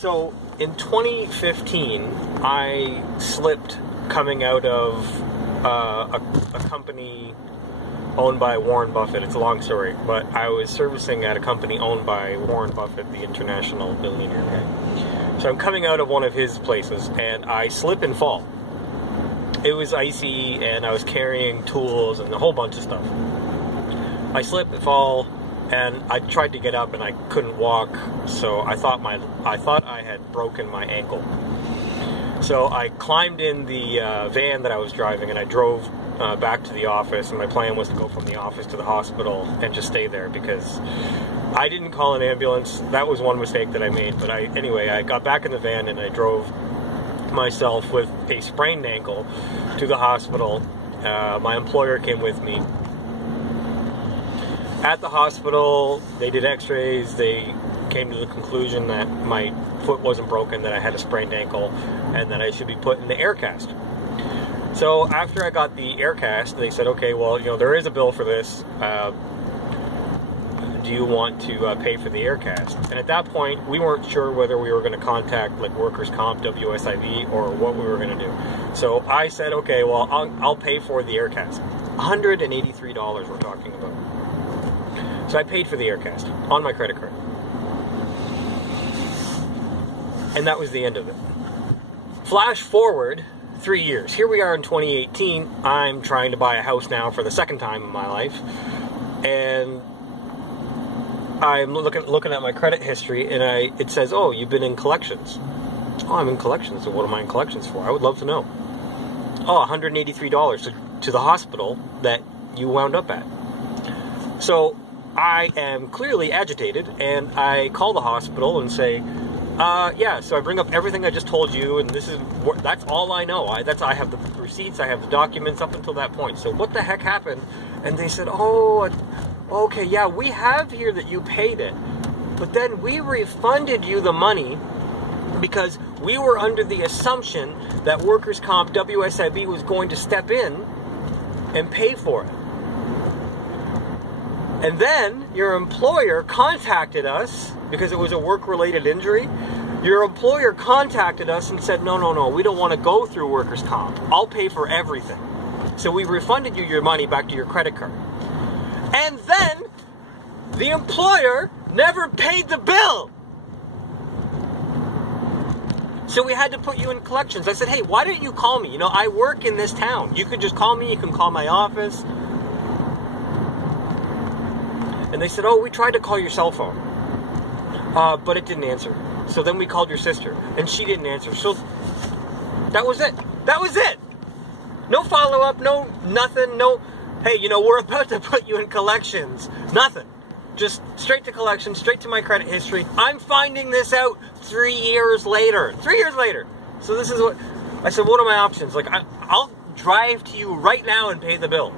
So in 2015, I slipped coming out of a company owned by Warren Buffett. It's a long story, but I was servicing at a company owned by Warren Buffett, the international billionaire guy. So I'm coming out of one of his places, and I slip and fall. It was icy, and I was carrying tools and a whole bunch of stuff. I slip and fall, and I tried to get up, and I couldn't walk. So I thought I had broken my ankle. So I climbed in the van that I was driving, and I drove back to the office. And my plan was to go from the office to the hospital and just stay there, because I didn't call an ambulance. That was one mistake that I made. But anyway, I got back in the van and I drove myself with a sprained ankle to the hospital. My employer came with me. At the hospital, they did x-rays. They came to the conclusion that my foot wasn't broken, that I had a sprained ankle, and that I should be put in the air cast. So after I got the air cast, they said, okay, well, there is a bill for this. Do you want to pay for the air cast? And at that point, we weren't sure whether we were going to contact like workers' comp, WSIB, or what we were going to do. So I said, okay, well, I'll pay for the air cast. $183 we're talking about. So I paid for the air cast on my credit card. And that was the end of it. Flash forward 3 years. Here we are in 2018. I'm trying to buy a house now for the second time in my life. And I'm looking at my credit history, and it says, oh, you've been in collections. Oh, I'm in collections. So what am I in collections for? I would love to know. Oh, $183 to the hospital that you wound up at. So I am clearly agitated, and I call the hospital and say, yeah, so I bring up everything I just told you, and that's all I know. I have the receipts, I have the documents up until that point. So what the heck happened? And they said, oh, okay, yeah, we have here that you paid it, but then we refunded you the money because we were under the assumption that workers' comp, WSIB, was going to step in and pay for it. And then your employer contacted us, because it was a work-related injury. Your employer contacted us and said, no, we don't want to go through workers' comp. I'll pay for everything. So we refunded you your money back to your credit card. And then the employer never paid the bill. So we had to put you in collections. I said, hey, why didn't you call me? I work in this town. You could just call me. You can call my office. And they said, oh, we tried to call your cell phone, but it didn't answer. So then we called your sister, and she didn't answer. So that was it. That was it. No follow-up, no nothing, no, hey, we're about to put you in collections. Nothing. Just straight to collections, straight to my credit history. I'm finding this out 3 years later. 3 years later. So this is what, I said, what are my options? Like, I'll drive to you right now and pay the bill.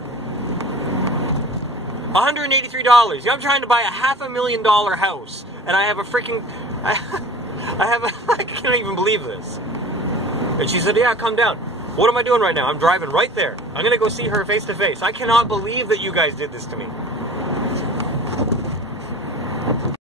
$183. I'm trying to buy a $500,000 house, and I have a freaking, I can't even believe this. And she said, yeah, come down. What am I doing right now? I'm driving right there. I'm going to go see her face to face. I cannot believe that you guys did this to me.